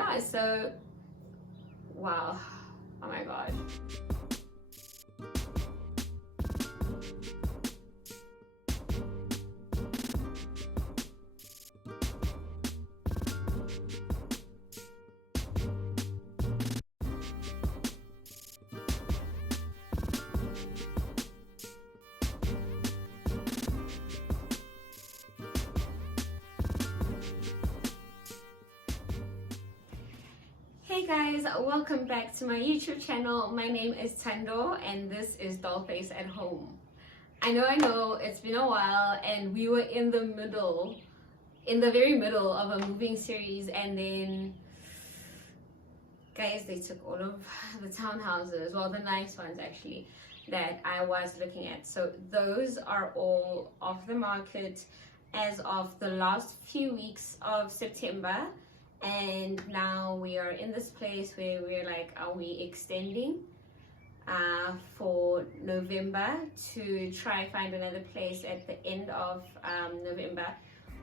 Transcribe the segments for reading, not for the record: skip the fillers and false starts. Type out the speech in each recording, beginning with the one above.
yeah, so wow, oh my god. Hey guys, welcome back to my YouTube channel. My name is Tando and this is Dollface at Home. I know, it's been a while and we were in the very middle of a moving series, and then guys, they took all of the townhouses, well, the nice ones actually, that I was looking at. So those are all off the market as of the last few weeks of September. And now we are in this place where we're like, are we extending for November to try find another place at the end of November,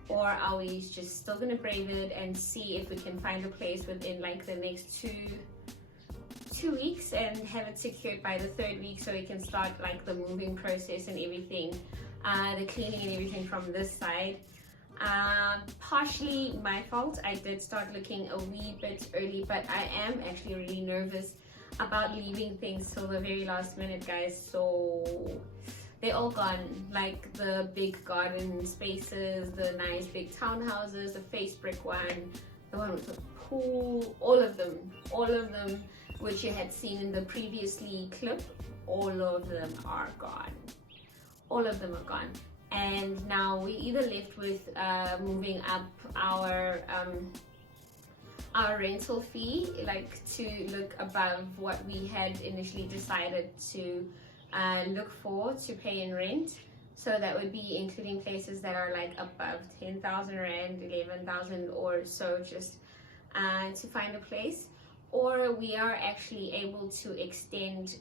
or are we just still gonna brave it and see if we can find a place within like the next two weeks and have it secured by the third week, so we can start like the moving process and everything, the cleaning and everything from this side. Partially my fault. I did start looking a wee bit early, but I am actually really nervous about leaving things till the very last minute, guys. So they're all gone, like the big garden spaces, the nice big townhouses, the face brick one, the one with the pool, all of them which you had seen in the previously clip. All of them are gone. And now we either left with moving up our rental fee, like to look above what we had initially decided to look for to pay in rent. So that would be including places that are like above 10,000 rand, 11,000 or so, just to find a place. Or we are actually able to extend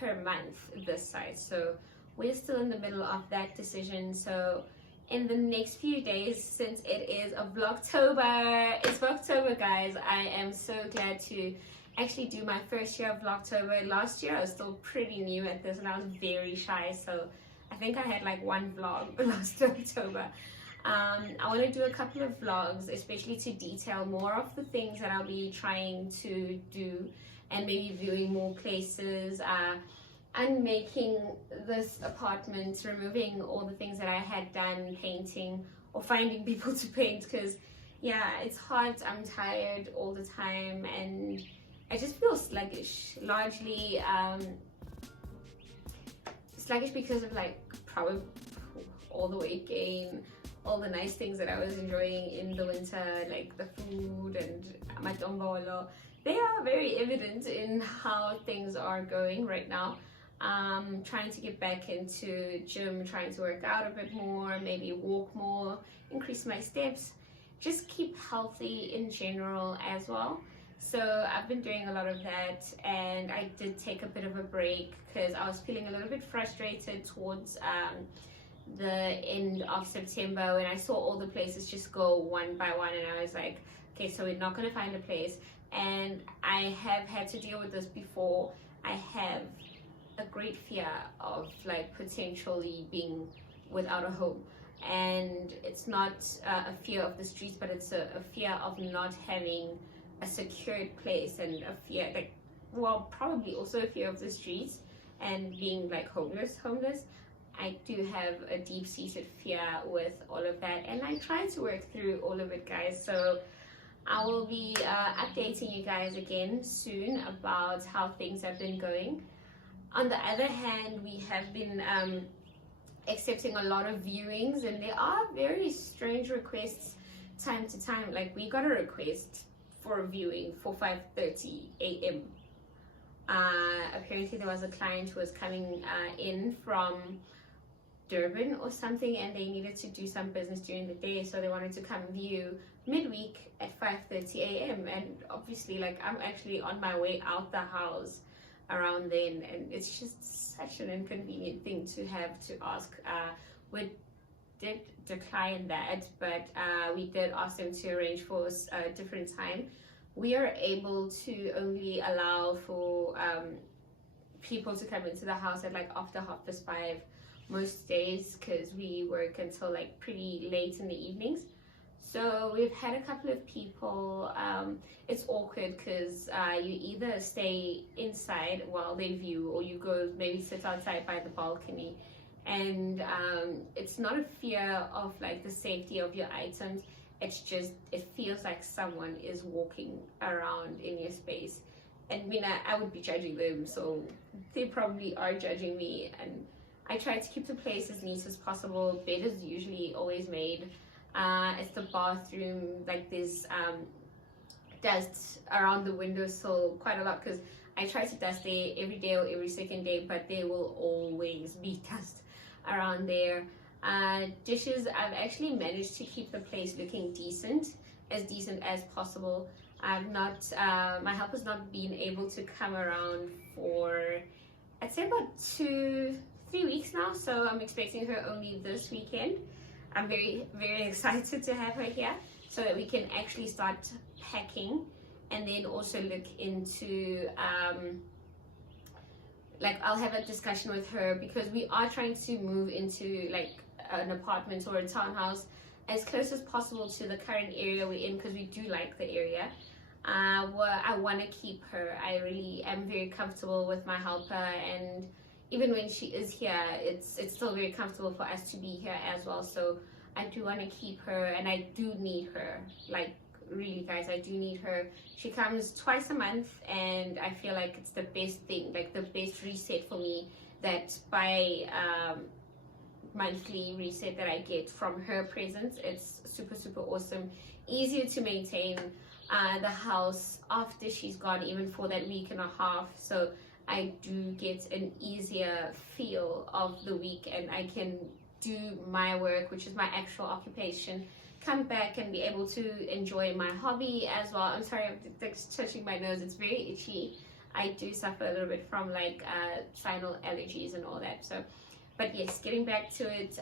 per month this side. So we're still in the middle of that decision. So in the next few days, since it is Vlogtober, it's Vlogtober, guys, I am so glad to actually do my first year of Vlogtober. Last year I was still pretty new at this and I was very shy, so I think I had like one vlog last October. I want to do a couple of vlogs, especially to detail more of the things that I'll be trying to do, and maybe viewing more places, and making this apartment, removing all the things that I had done, painting or finding people to paint, because yeah, it's hard. I'm tired all the time and I just feel sluggish, largely sluggish because of like probably all the weight gain, all the nice things that I was enjoying in the winter, like the food and matombolo. They are very evident in how things are going right now. Trying to get back into gym, trying to work out a bit more, maybe walk more, increase my steps, just keep healthy in general as well. So I've been doing a lot of that, and I did take a bit of a break because I was feeling a little bit frustrated towards the end of September when I saw all the places just go one by one, and I was like, okay, so we're not going to find a place. And I have had to deal with this before. I have a great fear of like potentially being without a home, and it's not a fear of the streets, but it's a fear of not having a secured place, and a fear, like, well, probably also a fear of the streets and being like homeless. I do have a deep-seated fear with all of that, and I try to work through all of it, guys. So I will be updating you guys again soon about how things have been going. On the other hand, we have been accepting a lot of viewings, and there are very strange requests time to time. Like, we got a request for a viewing for 5:30 a.m. Apparently there was a client who was coming in from Durban or something, and they needed to do some business during the day, so they wanted to come view midweek at 5:30 a.m. and obviously, like, I'm actually on my way out the house around then, and it's just such an inconvenient thing to have to ask. We did decline that, but we did ask them to arrange for a different time. we are able to only allow for people to come into the house at like after 5:30 most days, because we work until like pretty late in the evenings. So we've had a couple of people. It's awkward because you either stay inside while they view, or you go maybe sit outside by the balcony. And it's not a fear of like the safety of your items. It's just, it feels like someone is walking around in your space. And I mean, I would be judging them, so they probably are judging me. And I try to keep the place as neat as possible. Bed is usually always made. It's the bathroom, like there's dust around the windowsill quite a lot, because I try to dust there every day or every second day, but there will always be dust around there. Dishes, I've actually managed to keep the place looking decent as possible. I've not, my helper's not been able to come around for, I'd say about 2-3 weeks now, so I'm expecting her only this weekend. I'm very, very excited to have her here so that we can actually start packing, and then also look into, like I'll have a discussion with her, because we are trying to move into like an apartment or a townhouse as close as possible to the current area we're in, because we do like the area. Well, I want to keep her. I really am very comfortable with my helper, and even when she is here, it's still very comfortable for us to be here as well. So I do want to keep her, and I do need her. Like, really, guys, I do need her. She comes twice a month, and I feel like it's the best thing, like the best reset for me, that by monthly reset that I get from her presence. It's super, super awesome. Easier to maintain the house after she's gone, even for that week and a half. So I do get an easier feel of the week, and I can do my work, which is my actual occupation, come back and be able to enjoy my hobby as well. I'm sorry, I'm touching my nose, it's very itchy. I do suffer a little bit from like sinus allergies and all that. So, but yes, getting back to it,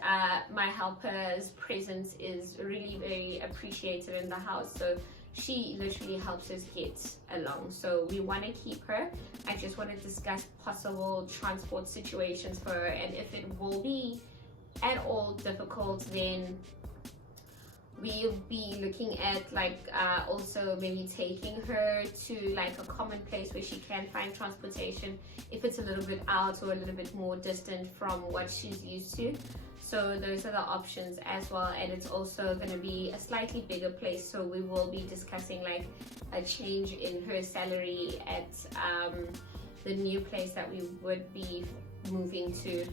my helper's presence is really very appreciated in the house. So she literally helps us get along. So we want to keep her. I just want to discuss possible transport situations for her, and if it will be at all difficult, then we'll be looking at like also maybe taking her to like a common place where she can find transportation if it's a little bit out or a little bit more distant from what she's used to. So those are the options as well, and it's also going to be a slightly bigger place, so we will be discussing like a change in her salary at the new place that we would be moving to,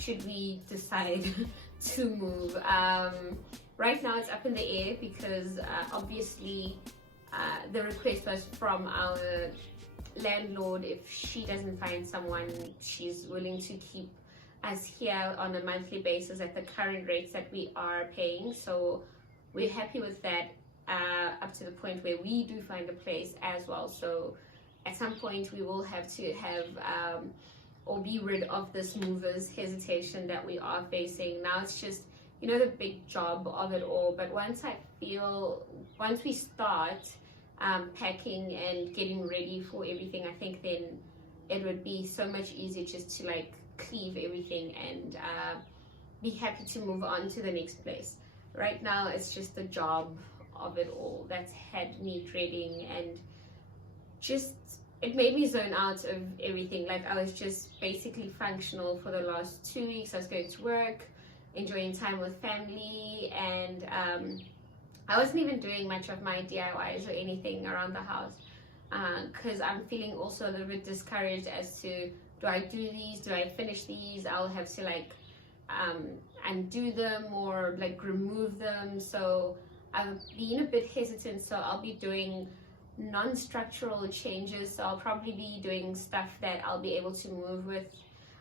should we decide to move. Right now it's up in the air, because obviously the request was from our landlord, if she doesn't find someone, she's willing to keep us here on a monthly basis at the current rates that we are paying. So we're happy with that, up to the point where we do find a place as well. So at some point we will have to have or be rid of this movers hesitation that we are facing. Now it's just, you know, the big job of it all. But once we start packing and getting ready for everything, I think then it would be so much easier just to like cleave everything and be happy to move on to the next place. Right now it's just the job of it all that's had me dreading, and just it made me zone out of everything. Like I was just basically functional for the last 2 weeks. I was going to work, enjoying time with family, and I wasn't even doing much of my DIYs or anything around the house, because I'm feeling also a little bit discouraged as to, do I do these, do I finish these? I'll have to like undo them or like remove them. So I've been a bit hesitant, so I'll be doing non-structural changes. So I'll probably be doing stuff that I'll be able to move with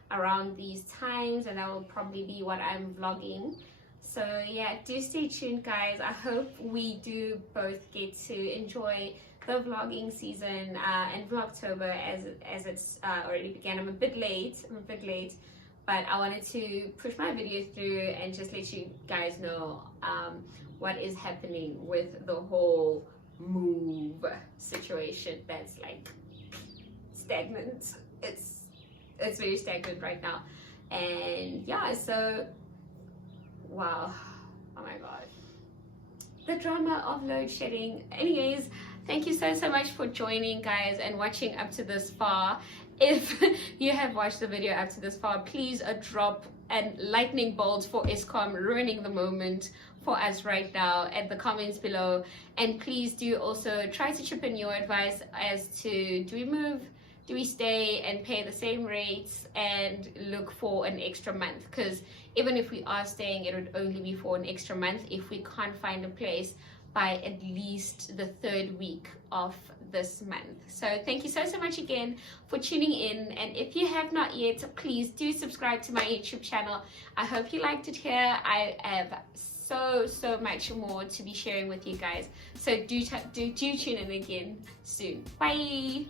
around these times, and that will probably be what I'm vlogging. So yeah, do stay tuned, guys. I hope we do both get to enjoy the vlogging season and Vlogtober as it's already began. I'm a bit late, but I wanted to push my video through and just let you guys know what is happening with the whole move situation that's like stagnant. It's very stagnant right now. And yeah, so wow, oh my god, the drama of load shedding. Anyways, thank you so much for joining, guys, and watching up to this far. If you have watched the video up to this far, please drop a lightning bolt for Eskom ruining the moment for us right now at the comments below. And please do also try to chip in your advice as to, do we move, do we stay and pay the same rates and look for an extra month? Because even if we are staying, it would only be for an extra month if we can't find a place by at least the 3rd week of this month. So thank you so much again for tuning in, and if you have not yet, please do subscribe to my YouTube channel. I hope you liked it here. I have so much more to be sharing with you guys, so do tune in again soon. Bye.